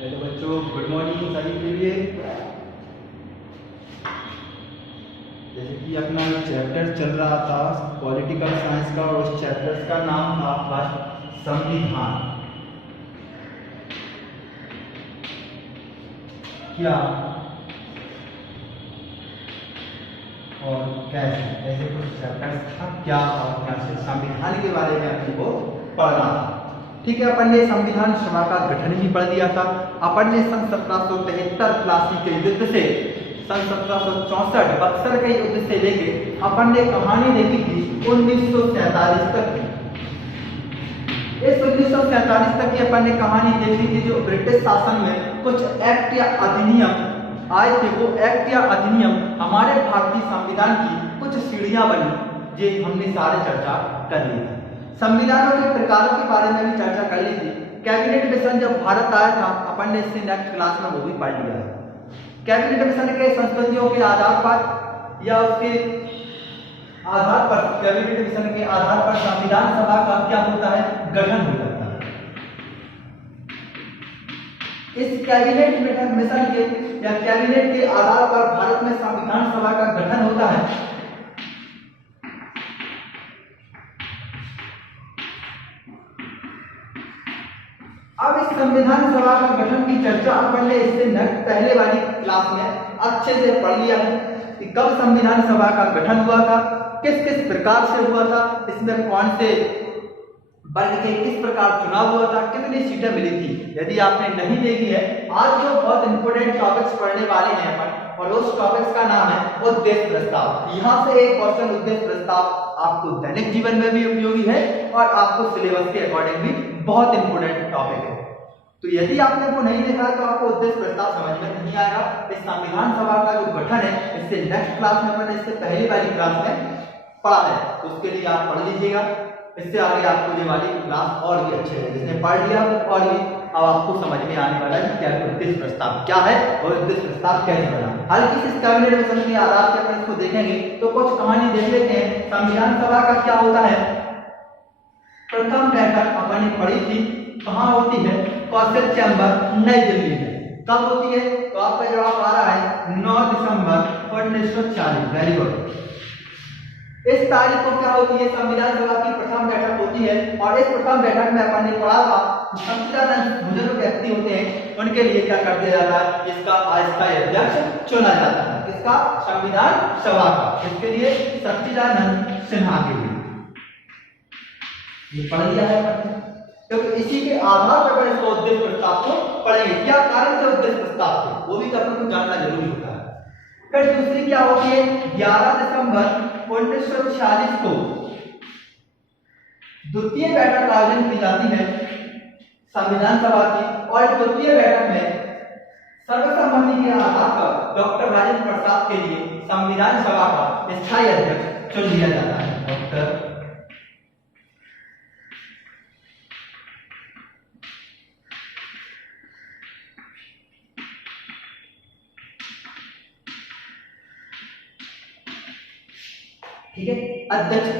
Hello बच्चों, good morning सभी के लिए। जैसे कि अपना चैप्टर चल रहा था पॉलिटिकल साइंस का, और उस चैप्टर का नाम था फर्स्ट संविधान। क्या और कैसे, ऐसे कुछ चैप्टर था क्या और कैसे, संविधान के बारे में अपने को पढ़ना था। ठीक है, अपन ने संविधान सभा का गठन भी पढ़ लिया था। अपन ने सन 1773 प्लासी के युद्ध से सन 1764 बक्सर के युद्ध से लेके अपन ने कहानी देखी थी 1947 तक की। इस 1947 तक की अपन ने कहानी देखी थी जो ब्रिटिश शासन में कुछ एक्ट या अधिनियम आए थे। वो एक्ट या अधिनियम हमारे भारतीय संविधान की कुछ सीढ़ियां बनी, ये हमने सारे चर्चा कर ली थी। संविधानों के प्रकारों के बारे में भी चर्चा कर ली थी। कैबिनेट मिशन जब भारत आया था, अपन ने इससे नेक्स्ट क्लास में वो भी पढ़ लिया है। कैबिनेट मिशन के संस्तुतियों के आधार पर या उसके आधार पर, कैबिनेट मिशन के आधार पर संविधान सभा का क्या होता है, गठन हो जाता है। इस कैबिनेट मिशन के या कैबिनेट के आधार पर भारत में संविधान सभा का गठन होता है। अब इस संविधान सभा का गठन की चर्चा अपन ने इससे पहले वाली क्लास में अच्छे से पढ़ लिया है कि कब संविधान सभा का गठन हुआ था, किस किस प्रकार से हुआ था, इसमें कौन से वर्ग के किस प्रकार चुनाव हुआ था, कितनी सीटें मिली थी। यदि आपने नहीं देखी है, आज जो बहुत इंपोर्टेंट टॉपिक्स पढ़ने वाले हैं अपन, और उस टॉपिक्स का नाम है उद्देश्य प्रस्ताव। यहाँ से एक क्वेश्चन उद्देश्य प्रस्ताव आपको दैनिक जीवन में भी उपयोगी है और आपको सिलेबस के अकॉर्डिंग भी बहुत इंपोर्टेंट टॉपिक है। तो यदि आपने वो नहीं देखा तो आपको उद्देश्य प्रस्ताव समझ में नहीं आएगा। इस संविधान सभा का जो गठन है, इससे नेक्स्ट क्लास में अपन इससे पहली वाली क्लास में पढ़ा है, तो उसके लिए आप पढ़ लीजिएगा। इससे आगे आपको ये वाली क्लास और भी अच्छे है, जिसने पढ़ लिया और भी अब आपको समझ में आने वाला है कि क्या उद्देश्य प्रस्ताव क्या है और उद्देश्य प्रस्ताव कैसे बना। हालांकि इस कैबिनेट मिशन के आधार पर अपन इसको देखेंगे तो कुछ कहानी देख लेते हैं। संविधान सभा का क्या होता है, प्रथम बैठक अपन ने पढ़ी थी, कहाँ होती है, कौशल चैम्बर, नई दिल्ली में। कब होती है, तो आपका जवाब आ रहा है 9 दिसंबर 1940। Very good. इस तारीख को क्या होती है, संविधान सभा की प्रथम बैठक होती है। और इस प्रथम बैठक में अपन ने पढ़ा था संविधान बुजुर्ग व्यक्ति होते हैं, उनके लिए क्या कर दिया जाता है, इसका अस्थायी अध्यक्ष चुना जाता है। किसका, संविधान सभा का। इसके लिए सच्चिदानंद सिन्हा के लिए। ये पढ़ लिया है क्योंकि इसी के आधार पर इसको उद्देश्य प्रस्ताव को पढ़ेंगे। क्या कारण से उद्देश्य प्रस्ताव थे, वो भी अपन को जानना जरूरी होता है। फिर दूसरी क्या होती है, 11 दिसंबर 1946 को द्वितीय बैठक आयोजन की जाती है संविधान सभा की। और इस द्वितीय बैठक में सर्वसम्मति के आधार पर डॉक्टर राजेंद्र प्रसाद के लिए संविधान सभा का स्थायी अध्यक्ष चुन लिया जाता है। डॉक्टर ठीक है, अध्यक्ष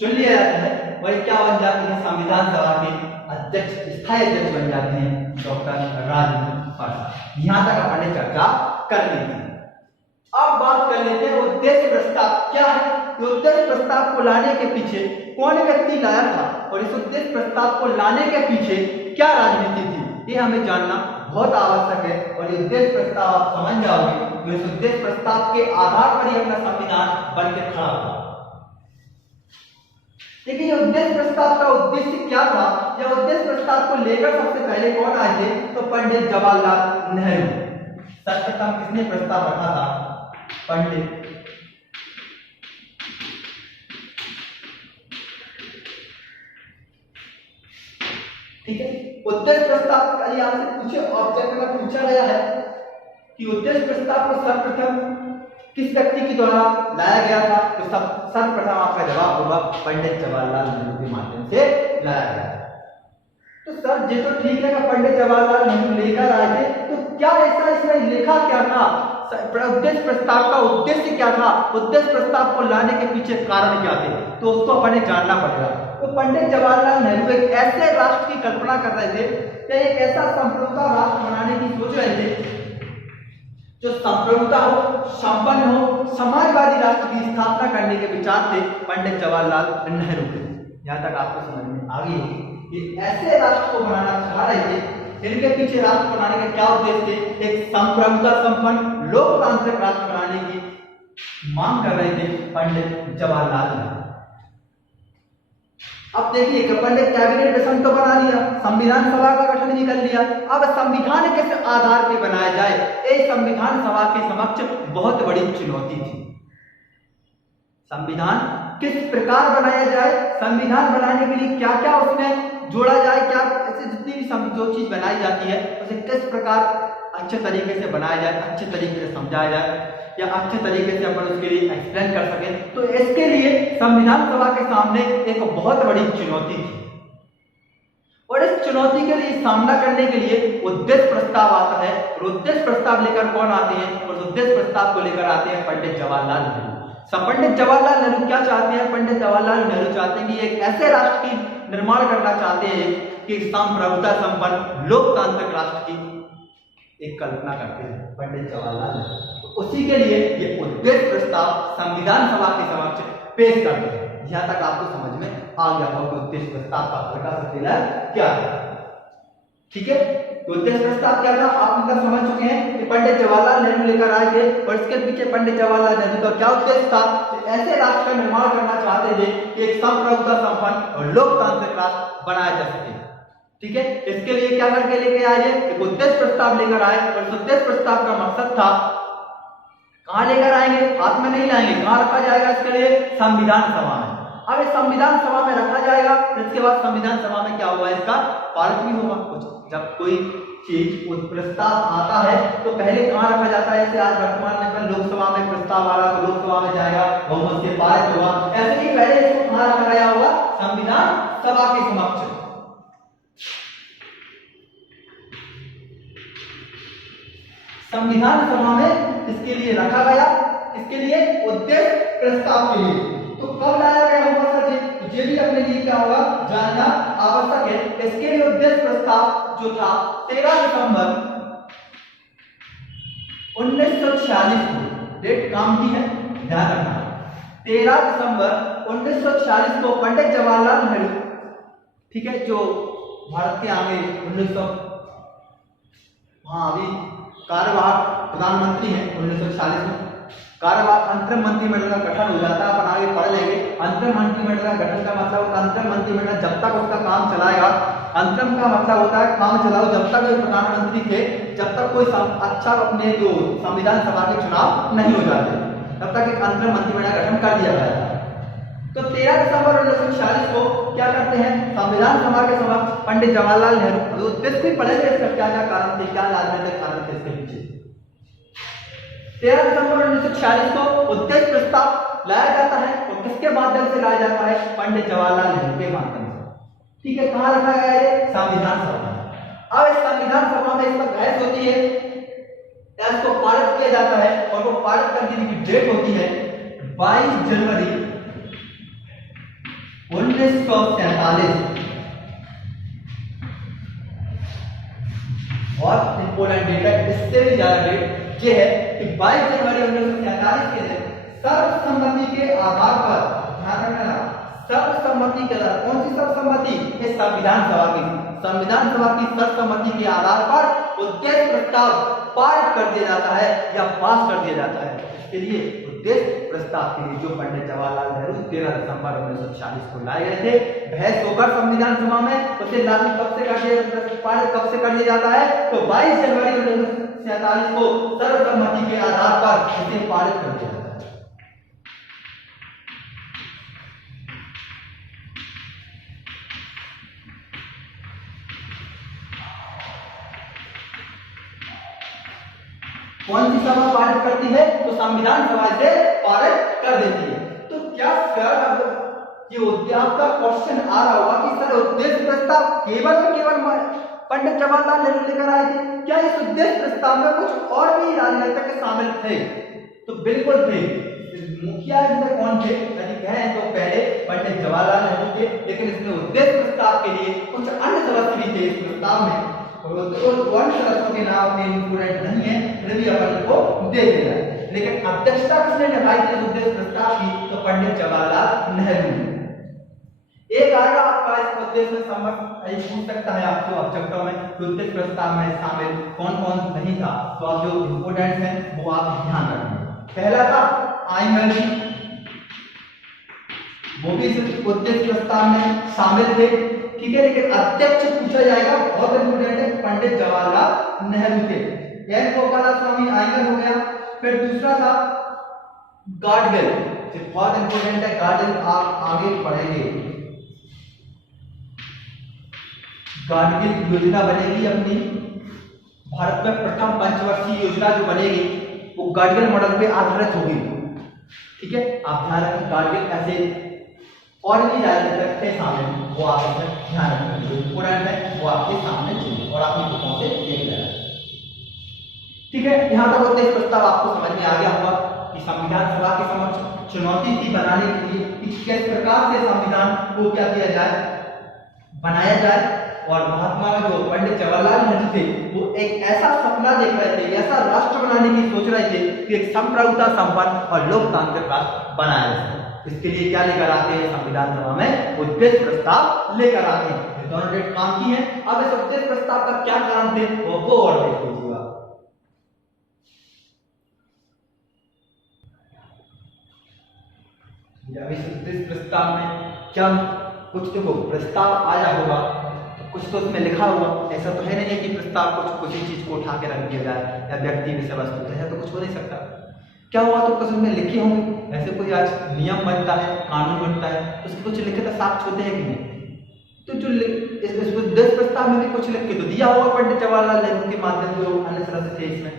चुन लिया जाता है। वही क्या बन जाती है, संविधान सभा के अध्यक्ष, स्थायी अध्यक्ष बन जाते हैं डॉक्टर राजेंद्र प्रसाद। यहां तक अपन ने चर्चा कर ली थी। अब बात कर लेते हैं उद्देश्य प्रस्ताव क्या है। उद्देश्य प्रस्ताव को लाने के पीछे कौन व्यक्ति लाया था और इस उद्देश्य प्रस्ताव को लाने के पीछे क्या राजनीति थी, ये हमें जानना बहुत आवश्यक है। और ये उद्देश्य प्रस्ताव आप समझ जाओगे तो इस उद्देश्य प्रस्ताव के आधार पर ही अपना संविधान बन के खड़ा होगा। लेकिन उद्देश्य प्रस्ताव का उद्देश्य क्या था, या उद्देश्य प्रस्ताव को लेकर सबसे पहले कौन आए थे, तो पंडित जवाहरलाल नेहरू। सर्वप्रथम किसने प्रस्ताव रखा था, पंडित ठीक है। उद्देश्य प्रस्ताव का आपसे पूछे ऑब्जेक्ट में पूछा गया है कि उद्देश्य प्रस्ताव को सर्वप्रथम किस व्यक्ति के द्वारा लाया गया था, तो सर्वप्रथम आपका जवाब होगा पंडित जवाहरलाल नेहरू के माध्यम से लाया गया। तो सर ये तो ठीक है कि पंडित जवाहरलाल नेहरू लेकर आए थे, तो क्या ऐसा इसमें लिखा क्या था उद्देश्य प्रस्ताव का उद्देश्य क्या था, उद्देश्य प्रस्ताव को लाने के पीछे कारण क्या थे, तो उसको अपने जानना पड़ेगा। तो पंडित जवाहरलाल नेहरू एक ऐसे राष्ट्र की कल्पना कर रहे थे कि एक ऐसा संप्रभुता राष्ट्र बनाने की सोच रहे थे जो संप्रभुता हो, संपन्न हो, समाजवादी राष्ट्र की स्थापना करने के विचार थे पंडित जवाहरलाल नेहरू के। यहाँ तक आपको समझ में आ गई होगी। ये ऐसे राष्ट्र को बनाना चाह रहे थे, इनके पीछे राष्ट्र बनाने के क्या उद्देश्य थे, एक संप्रभुता संपन्न लोकतांत्रिक राष्ट्र बनाने की मांग कर रहे थे पंडित जवाहरलाल नेहरू। अब देखिए कि पंडित कैबिनेट मिशन तो बना लिया, संविधान सभा का गठन भी कर लिया। अब संविधान किस आधार पर बनाया जाए, ये संविधान सभा के समक्ष बहुत बड़ी चुनौती थी। संविधान किस प्रकार बनाया जाए, संविधान बनाने के लिए क्या क्या उसमें जोड़ा जाए, क्या ऐसे जितनी भी जो चीज बनाई जाती है उसे किस प्रकार अच्छे तरीके से बनाया जाए, अच्छे तरीके से समझाया जाए या अच्छे तरीके से अपन उसके लिए एक्सप्लेन कर सकें। तो इसके लिए संविधान सभा के सामने एक बहुत बड़ी चुनौती थी और इस चुनौती के लिए सामना करने के लिए उद्देश्य प्रस्ताव आता है। और उद्देश्य प्रस्ताव लेकर कौन आते हैं, और उद्देश्य प्रस्ताव को लेकर आते हैं पंडित जवाहरलाल नेहरू। पंडित जवाहरलाल नेहरू क्या चाहते हैं, पंडित जवाहरलाल नेहरू चाहते हैं कि एक ऐसे राष्ट्र की निर्माण करना चाहते हैं कि संप्रभुता संपन्न लोकतांत्रिक राष्ट्र की एक कल्पना करते हैं पंडित जवाहरलाल नेहरू। तो उसी के लिए ये उद्देश्य प्रस्ताव संविधान सभा के समक्ष पेश करते हैं। यहाँ तक आपको समझ में आ गया होगा कि उद्देश्य प्रस्ताव का प्रकाश क्या है। ठीक है, उद्देश्य प्रस्ताव क्या था आप मतलब समझ चुके हैं कि पंडित जवाहरलाल नेहरू लेकर आए थे और इसके पीछे पंडित जवाहरलाल नेहरू का क्या उद्देश्य था, ऐसे राष्ट्र का निर्माण करना चाहते थे कि एक संप्रभुता संपन्न और लोकतांत्रिक राष्ट्र बनाया जा सके। ठीक है, इसके लिए क्या करके लेके आए, एक उद्देश्य प्रस्ताव लेकर आए और उद्देश्य प्रस्ताव का मकसद था, कहां लेकर आएंगे, हाथ में नहीं लाएंगे, कहां रखा जाएगा, इसके लिए संविधान सभा में। अब इस संविधान सभा में रखा जाएगा, इसके बाद संविधान सभा में क्या होगा, इसका पारित भी होगा। कुछ जब कोई चीज प्रस्ताव आता है तो पहले कहां रखा जाता है, जैसे आज वर्तमान में लोकसभा में प्रस्ताव आ रहा तो लोकसभा में जाएगा, बहुमत से पारित होगा। ऐसे ही पहले इसको कहां रखा गया होगा, संविधान सभा के समक्ष। संविधान सभा में इसके लिए रखा गया, इसके लिए उद्देश्य प्रस्ताव के लिए। तो कब लाया गया होगा सर जी, तो ये भी अपने लिए क्या होगा जानना आवश्यक है। इसके लिए उद्देश्य प्रस्ताव जो था 13 दिसंबर 1946 को, डेट काम की है ध्यान रखना, 13 दिसंबर 1946 को पंडित जवाहरलाल नेहरू, ठीक है, जो भारत के आगे 1900 अभी कार्यवाहक प्रधानमंत्री हैं 1940 में, कार्यवाहक अंतरिम मंत्रिमंडल का गठन हो जाता है। अपन आगे पढ़ लेंगे अंतरिम मंत्रिमंडल का गठन का मतलब होता है अंतरिम मंत्रिमंडल जब तक उसका काम चलाएगा। अंतरिम का मतलब होता है काम चलाओ, जब तक प्रधानमंत्री थे जब तक कोई अच्छा अपने जो संविधान सभा के चुनाव नहीं हो जाते तब तक एक अंतरिम मंत्रिमंडल गठन कर दिया गया था। तो 13 दिसंबर 1946 को क्या करते हैं, संविधान सभा के समक्ष पंडित जवाहरलाल नेहरू, उद्देश्य भी पढ़ेंगे इसका क्या क्या कारण थे, क्या राजनीतिक कारण थे इसके पीछे। 13 दिसंबर 1946 को उद्देश्य प्रस्ताव लाया जाता है और किसके माध्यम से लाया जाता है, पंडित जवाहरलाल नेहरू के माध्यम से। ठीक है, कहां रखा गया है, संविधान सभा। अब इस संविधान सभा में इसका बहस होती है, इसको पारित किया जाता है और वो पारित करने की डेट होती है 22 जनवरी 1947। बहुत इंपोर्टेंट डेट है, इससे भी ज्यादा डेट ये है कि 22 जनवरी 1947 के दिन सर्वसम्मति के आधार पर, ध्यान रखना, सर्वसम्मति के आधार, कौन सी सर्वसम्मति, ये संविधान सभा की, संविधान सभा की सर्वसम्मति के आधार पर उद्देश्य प्रस्ताव पारित कर दिया जाता है या पास कर दिया जाता है। इसके लिए उद्देश्य प्रस्ताव के लिए जो पंडित जवाहरलाल नेहरू 13 दिसंबर 1946 को लाए गए थे, बहस होकर संविधान सभा में उसे लागू कब से कर दिया, पारित कब से कर दिया जाता है, तो 22 जनवरी 1947 को सर्वसम्मति के आधार पर इसे पारित कर दिया जाता है। कौन सी सभा पारित करती है, तो संविधान सभा से पारित कर देती है। तो क्या सर अब ये आपका क्वेश्चन आ रहा होगा कि सर उद्देश्य प्रस्ताव केवल और केवल पंडित जवाहरलाल नेहरू लेकर आए थे, क्या इस उद्देश्य प्रस्ताव में कुछ और भी राजनीतिक शामिल थे? तो बिल्कुल थे। मुखिया इसमें कौन थे यदि कहें तो पहले पंडित जवाहरलाल नेहरू थे, लेकिन इसमें उद्देश्य प्रस्ताव के लिए कुछ अन्य सदस्य भी थे इस प्रस्ताव में, और कौन सदस्यों के नाम में इंपोर्टेंट नहीं है, फिर भी अपन को देख लिया है। लेकिन अध्यक्षता किसने निभाई थी उद्देश्य प्रस्ताव की? तो पंडित जवाहरलाल नेहरू। एक आएगा आपका इस उद्देश्य में संबंध पूछ सकता है आपको ऑब्जेक्टिव में उद्देश्य प्रस्ताव में शामिल कौन कौन नहीं था, तो आप जो इंपोर्टेंट है वो आप ध्यान रखें। पहला था आइंगर जी, वो भी इस उद्देश्य प्रस्ताव में शामिल थे, ठीक है। लेकिन अध्यक्ष पूछा जाएगा, बहुत इंपोर्टेंट है, पंडित जवाहरलाल नेहरू थे। एन गोपालास्वामी आइंगर हो गया। फिर दूसरा था गाडगिल, बहुत इंपोर्टेंट है, गाडगिल आप आगे पढ़ेंगे। गाडगिल योजना बनेगी अपनी भारत में प्रथम पंचवर्षीय योजना जो बनेगी वो गाडगिल मॉडल पे आधारित होगी, ठीक है। आप ध्यान रखें गाडगिल ऐसे और भी राजनीतिक थे सामने, वो आप इसमें ध्यान रखें, जो इंपोर्टेंट है वो आपके सामने चाहिए और आप पुस्तकों से देख लेना, ठीक है। यहाँ तक उद्देश्य प्रस्ताव आपको समझ में आ गया होगा कि संविधान सभा के समक्ष चुनौती थी बनाने के लिए कि किस प्रकार से संविधान को क्या किया जाए, बनाया जाए। और महात्मा जो पंडित जवाहरलाल नेहरू थे वो एक ऐसा सपना देख रहे थे, ऐसा राष्ट्र बनाने की सोच रहे थे कि एक संप्रभुता संपन्न और लोकतांत्रिक राष्ट्र बनाया जाए। इसके लिए क्या लेकर आते हैं संविधान सभा में? उद्देश्य प्रस्ताव लेकर आते हैं। दोनों डेट काम की है। अब इस उद्देश्य प्रस्ताव का क्या कारण थे वो और देख लीजिएगा। इस उद्देश्य प्रस्ताव में क्या कुछ देखो प्रस्ताव आया होगा, कुछ तो उसमें लिखा हुआ, ऐसा तो है नहीं कि प्रस्ताव कुछ किसी चीज को उठा के रख दिया जाए या व्यक्ति विषय वस्तु, ऐसा तो कुछ हो नहीं सकता। क्या हुआ तो कुछ उसमें लिखे होंगे, ऐसे कोई आज नियम बनता है, कानून बनता है, तो उसमें कुछ लिखे तो साक्ष्य होते हैं कि नहीं? तो जो इस उद्देश्य प्रस्ताव में भी कुछ लिख के तो दिया होगा पंडित जवाहरलाल नेहरू के माध्यम से, जो अन्य सदस्य थे इसमें।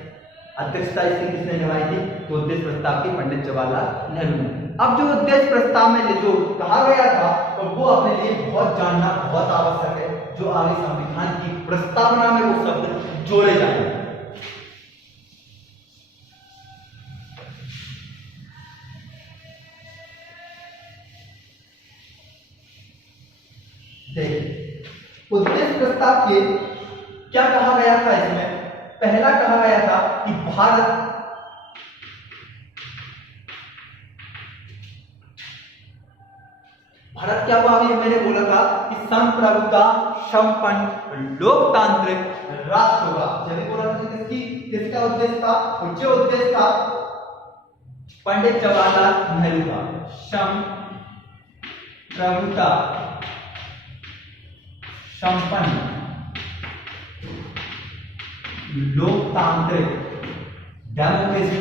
अध्यक्षता इसकी किसने निभाई थी? तो उद्देश्य प्रस्ताव की पंडित जवाहरलाल नेहरू ने। अब जो उद्देश्य प्रस्ताव में जो कहा गया था तो वो अपने लिए बहुत जानना बहुत आवश्यक है, जो आगे संविधान की प्रस्तावना में वो शब्द जोड़े जाएंगे। देखिए उद्देश्य प्रस्ताव के क्या कहा गया था इसमें? पहला कहा गया था कि भारत क्या हुआ? अभी मैंने बोला था कि संप्रभुता संपन्न लोकतांत्रिक राष्ट्र होगा। जब बोला था किसका उद्देश्य था? जो उद्देश्य था पंडित जवाहरलाल नेहरू का, संप्रभुता संपन्न लोकतांत्रिक डेमोक्रेसी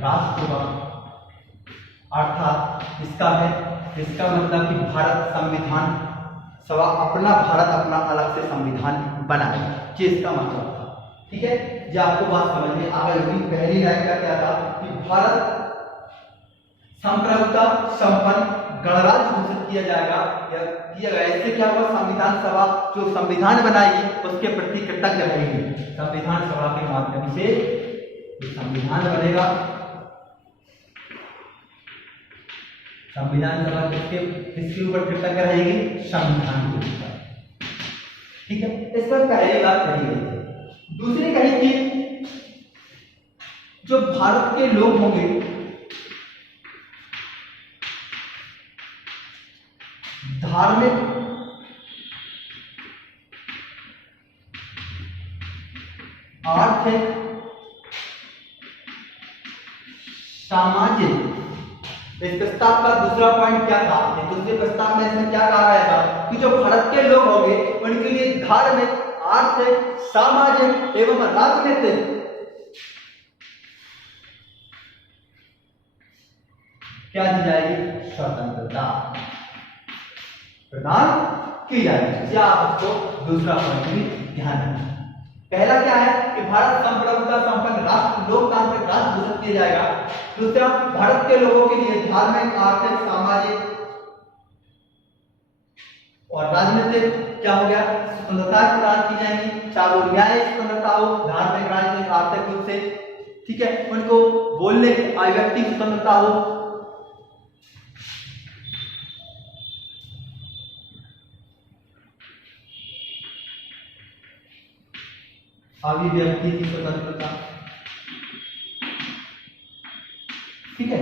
राष्ट्र होगा। अर्थात इसका मतलब कि भारत संविधान सभा अपना अलग से संविधान बनाए, ये इसका मतलब था, ठीक है। ये आपको बात समझ में आ गई होगी। पहली लाइन का क्या था कि भारत संप्रभुता संपन्न गणराज्य घोषित किया जाएगा या किया गया। इससे क्या होगा? संविधान सभा जो संविधान बनाएगी उसके प्रति कृतज्ञ रहेगी। संविधान सभा के माध्यम से संविधान बनेगा। संविधान सभा किसके ऊपर कृतज्ञ रहेगी? संविधान के ऊपर, ठीक है। इस पर पहली बात कही गई थी। दूसरी कही थी जो भारत के लोग होंगे धार्मिक, आर्थिक, सामाजिक। इस प्रस्ताव का दूसरा पॉइंट क्या था? दूसरे प्रस्ताव में इसमें क्या कहा गया था कि जो भारत के लोग होंगे उनके लिए धार्मिक, आर्थिक, सामाजिक एवं राजनीतिक क्या दी जाएगी? स्वतंत्रता प्रदान की जाएगी। या आपको दूसरा पॉइंट भी ध्यान रखना। पहला क्या है कि भारत संप्रभुता संपन्न राष्ट्र लोकतांत्रिक राष्ट्र घोषित किया जाएगा। दूसरा, भारत के लोगों के लिए धार्मिक, आर्थिक, सामाजिक और राजनीतिक क्या हो गया, स्वतंत्रता प्रदान की जाएंगी, चाहे वो न्याय स्वतंत्रता हो, धार्मिक, राजनीतिक, आर्थिक रूप से, ठीक है, उनको बोलने की अभिव्यक्ति स्वतंत्रता हो, अभिव्यक्ति की स्वतंत्रता, ठीक है,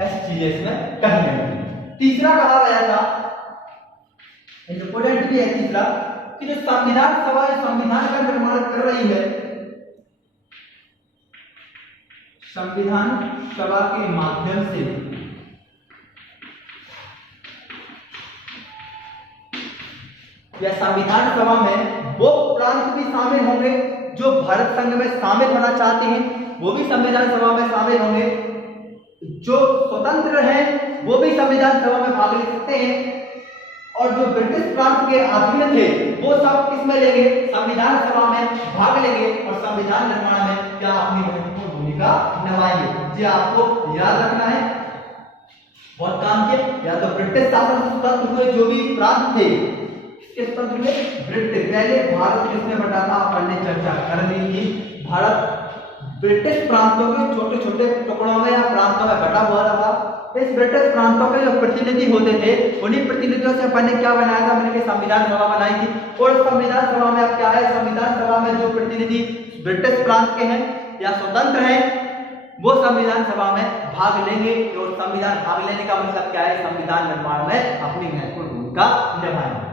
ऐसी चीजें इसमें कही गई। तीसरा कहा गया था, इंपोर्टेंट भी है तीसरा, कि जो संविधान सभा संविधान का निर्माण कर रही है, संविधान सभा के माध्यम से या संविधान सभा में वो प्रांत भी शामिल होंगे जो भारत संघ में शामिल होना चाहते हैं, वो भी संविधान सभा में शामिल होंगे, जो स्वतंत्र हैं वो भी संविधान सभा में भाग ले सकते हैं, और जो ब्रिटिश प्रांत के अधीन थे वो सब किसमें लेंगे, संविधान सभा में भाग लेंगे और संविधान निर्माण में क्या अपनी महत्वपूर्ण भूमिका निभाएंगे। जी आपको याद रखना है, बहुत काम के, या तो ब्रिटिश शासन स्वतंत्र हुए जो भी प्रांत थे, किस स्वतंत्र हुए, ब्रिटिश, पहले भारत किसमें बटा था, अपन ने चर्चा कर दी थी, भारत ब्रिटिश प्रांतों के छोटे छोटे टुकड़ों में या प्रांतों में बटा हुआ था। इस ब्रिटिश प्रांतों के जो प्रतिनिधि होते थे, उन्हीं प्रतिनिधियों से अपन ने क्या बनाया था, मैंने संविधान सभा बनाई थी, और संविधान सभा में अब क्या है, संविधान सभा में जो प्रतिनिधि ब्रिटिश प्रांत के हैं या स्वतंत्र हैं वो संविधान सभा में भाग लेंगे, और संविधान भाग लेने का मतलब क्या है, संविधान निर्माण में अपनी महत्वपूर्ण भूमिका निभाएंगे।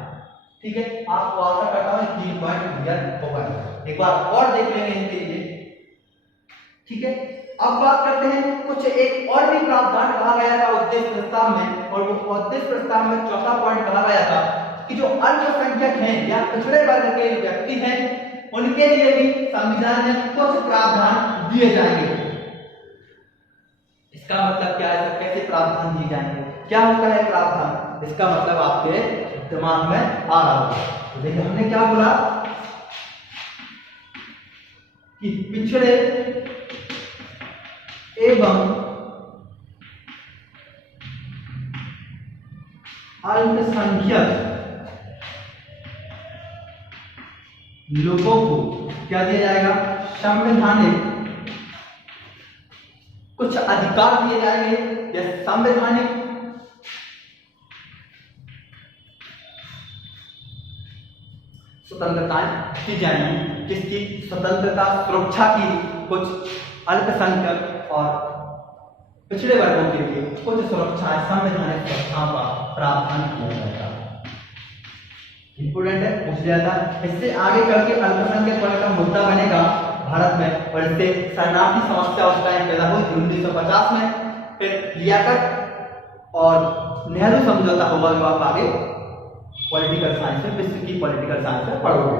ठीक है, आपको आशा करता हूं 3 पॉइंट क्लियर होगा। एक बार और देख लेंगे इनके लिए, ठीक है। अब बात करते हैं कुछ एक और भी प्रावधान कहा गया था उद्देश्य प्रस्ताव में, और वो उद्देश्य प्रस्ताव में चौथा पॉइंट कहा गया था कि जो अल्पसंख्यक हैं या पिछड़े वर्ग के व्यक्ति हैं उनके लिए भी संविधान में कुछ प्रावधान दिए जाएंगे। इसका मतलब क्या है, कैसे प्रावधान दिए जाएंगे, क्या होता है प्रावधान, इसका मतलब आपके दिमाग में आ रहा होगा। तो देखिए हमने क्या बोला कि पिछड़े एवं अल्पसंख्यक लोगों को क्या दिया जाएगा, संवैधानिक कुछ अधिकार दिए जाएंगे या संवैधानिक स्वतंत्रताएं दी जाएंगी। किसकी स्वतंत्रता, सुरक्षा की, कुछ अल्पसंख्यक और पिछड़े वर्गों के लिए कुछ सुरक्षाएं, संवैधानिक सुरक्षाओं का प्रावधान किया जाएगा। इंपोर्टेंट है, पूछ लिया था। इससे आगे चल के अल्पसंख्यक वर्ग का मुद्दा बनेगा भारत में, और इससे शरणार्थी समस्या उस टाइम पैदा हुई 1950 में, फिर लियाकत और नेहरू समझौता हुआ, जो आप आगे पॉलिटिकल साइंस में, विश्व की पॉलिटिकल साइंस में पढ़ोगे।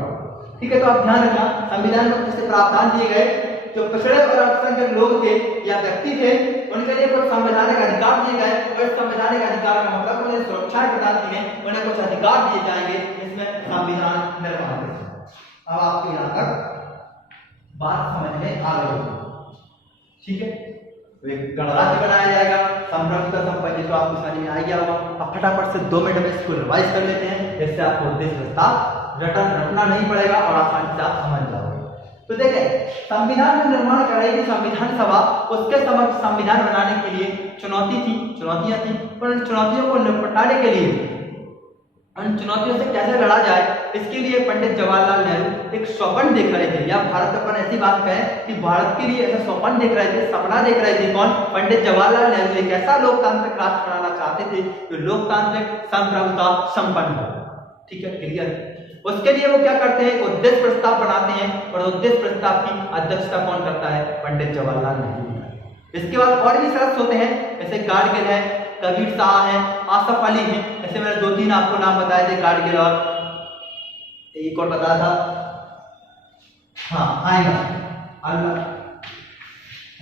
ठीक है, तो आप ध्यान रखना संविधान में जैसे प्रावधान दिए गए, जो पिछड़े और अल्पसंख्यक लोग थे या व्यक्ति थे उनके लिए कुछ संवैधानिक अधिकार दिए गए, और संवैधानिक अधिकार का मतलब उन्हें सुरक्षाएं प्रदान की गई, उन्हें कुछ अधिकार दिए जाएंगे, इसमें संविधान निर्माण। अब आपको यहाँ तक बात समझ में आ गई होगी, ठीक है। तो एक गणराज्य बनाया जाएगा, संप्रभुता संपत्ति, तो आपको समझ में आ गया होगा। अब फटाफट से 2 मिनट में इसको रिवाइज कर लेते हैं, जिससे आपको उद्देश्य प्रस्ताव रटना नहीं पड़ेगा और आसानी से आप समझ जाओगे। तो देखिए, संविधान का निर्माण कर रही थी संविधान सभा, उसके समक्ष संविधान बनाने के लिए चुनौतियां थी, पर उन चुनौतियों को निपटाने के लिए, उन चुनौतियों से कैसे लड़ा जाए, इसके लिए पंडित जवाहरलाल नेहरू एक स्वप्न देख रहे थे, या भारत अपन ऐसी बात कहें कि भारत के लिए ऐसा स्वप्न देख रहे थे, सपना देख रहे थे। कौन? पंडित जवाहरलाल नेहरू एक ऐसा लोकतांत्रिक राष्ट्र बनाना चाहते थे जो लोकतांत्रिक संप्रभुता संपन्न हो। ठीक है, क्लियर। उसके लिए वो क्या करते हैं, उद्देश्य प्रस्ताव बनाते हैं, और उद्देश्य प्रस्ताव की अध्यक्षता कौन करता है? पंडित जवाहरलाल नेहरू। इसके बाद और भी सदस्य होते हैं, जैसे गाडगिल है, कबीर शाह है, आसफ अली है। ऐसे मैंने 2-3 आपको नाम बताए थे, गाडगिल और एक और बताया था, हाँ आएगा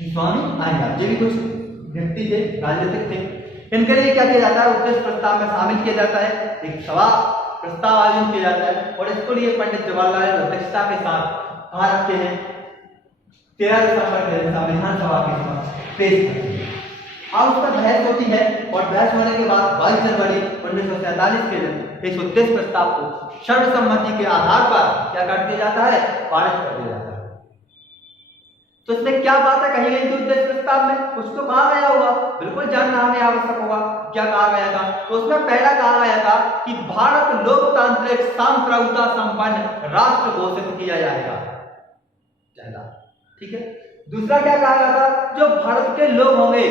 स्वामी आएगा, ये भी कुछ व्यक्ति थे, राजनीतिक थे। इनके लिए क्या किया जाता है, उद्देश्य प्रस्ताव में शामिल किया जाता है, एक सभा प्रस्ताव आयोजन किया जाता है, और इसको लिए पंडित जवाहरलाल नेहरू अध्यक्षता के साथ कहाँ रखते हैं, 13 दिसंबर के संविधान सभा के समक्ष पेश करते हैं। अब उस पर बहस होती है, और बहस होने के बाद 22 जनवरी 1947 के दिन इस उद्देश्य प्रस्ताव को सर्वसम्मति के आधार पर क्या कर दिया जाता है, पारित कर दिया जाता है। तो इसमें क्या बात है कही गई थी उद्देश्य प्रस्ताव में, कुछ तो कहा गया होगा, बिल्कुल जानना हमें आवश्यक होगा क्या कहा गया था। तो उसमें पहला कहा गया था कि भारत लोकतांत्रिक सांप्रभुता संपन्न राष्ट्र घोषित किया जाएगा, पहला, ठीक है। दूसरा क्या कहा गया था, जो भारत के लोग होंगे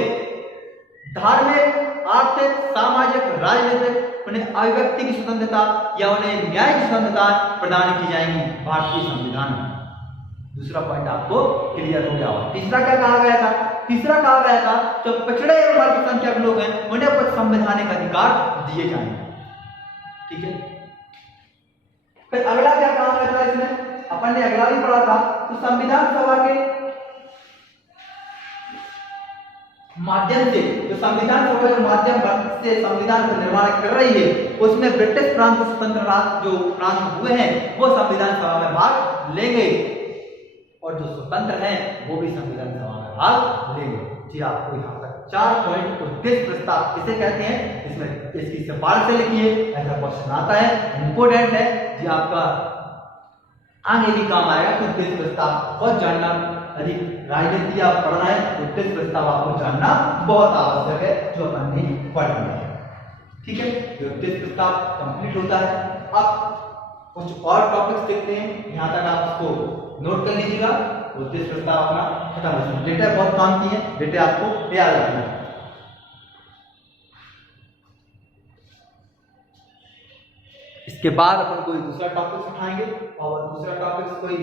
धार्मिक, आर्थिक, सामाजिक, राजनीतिक उन्हें अभिव्यक्ति की स्वतंत्रता या उन्हें न्याय की स्वतंत्रता प्रदान की जाएंगी भारतीय संविधान में। दूसरा पॉइंट आपको क्लियर हो गया होगा। तीसरा क्या कहा गया था, तीसरा कहा गया था जो पिछड़े एवं अल्पसंख्यक लोग हैं उन्हें कुछ संवैधानिक अधिकार दिए जाएंगे, ठीक है। फिर अगला क्या कहा गया था, इसमें अपन ने अगला भी पढ़ा था, तो संविधान सभा के माध्यम से, जो संविधान सभा के माध्यम से संविधान का निर्माण कर रही है, उसमें ब्रिटिश प्रांत स्वतंत्र राष्ट्र जो प्रांत हुए हैं वो संविधान सभा में भाग लेंगे और जो स्वतंत्र हैं वो भी संविधान सभा में भाग लेंगे। जी आपको यहाँ तक 4 पॉइंट उद्देश्य प्रस्ताव किसे कहते हैं, इसमें इसकी सिफारिश से लिखिए, ऐसा क्वेश्चन आता है, इंपोर्टेंट है जी, आपका आगे भी काम आएगा। उद्देश्य प्रस्ताव बहुत जानना, यदि राजनीति आप पढ़ना है उद्देश्य प्रस्ताव आपको जानना बहुत आवश्यक है, जो अपन ने पढ़ना है, ठीक है। ये उद्देश्य प्रस्ताव कंप्लीट होता है। अब कुछ और टॉपिक्स देखते हैं, यहाँ तक आप उसको नोट कर लीजिएगा। उद्देश्य प्रस्ताव अपना खत्म हो जाए, डेटा बहुत काम की है, डेटा आपको याद रखना है। इसके बाद अपन कोई दूसरा टॉपिक उठाएंगे और दूसरा टॉपिक कोई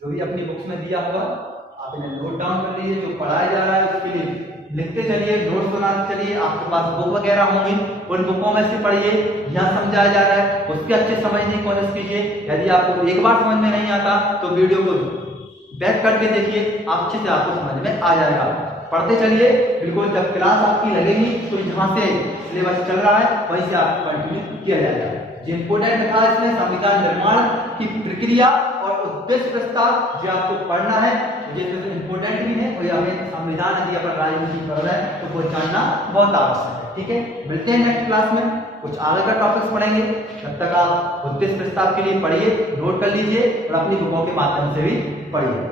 जो भी अपनी बुक्स में दिया होगा आप इन्हें नोट डाउन कर लीजिए, जो पढ़ाया जा रहा है उसके लिए लिखते चलिए, नोट्स बनाते चलिए। आपके पास बुक वगैरह होंगी, उन बुकों में से पढ़िए, यहाँ समझाया जा रहा है उसके अच्छे समझने की कोशिश कीजिए। यदि आपको एक बार समझ में नहीं आता तो वीडियो को बैक करके देखिए, अच्छे से आपको समझ में आ जाएगा। पढ़ते चलिए, बिल्कुल जब क्लास आपकी लगेगी तो जहाँ से सिलेबस चल रहा है वहीं से आपको कंटिन्यू किया जाएगा। जो इंपोर्टेंट था इसमें संविधान निर्माण की प्रक्रिया और उद्देश्य प्रस्ताव जो आपको पढ़ना है, जैसे इंपोर्टेंट भी है और हमें संविधान यदि अपन राजनीति पढ़ रहे हैं तो वो जानना बहुत आवश्यक है, ठीक है। मिलते हैं नेक्स्ट क्लास में, कुछ आगे का टॉपिक्स पढ़ेंगे। तब तक आप उद्देश्य प्रस्ताव के लिए पढ़िए, नोट कर लीजिए और अपनी बुकों के माध्यम से भी पढ़िए।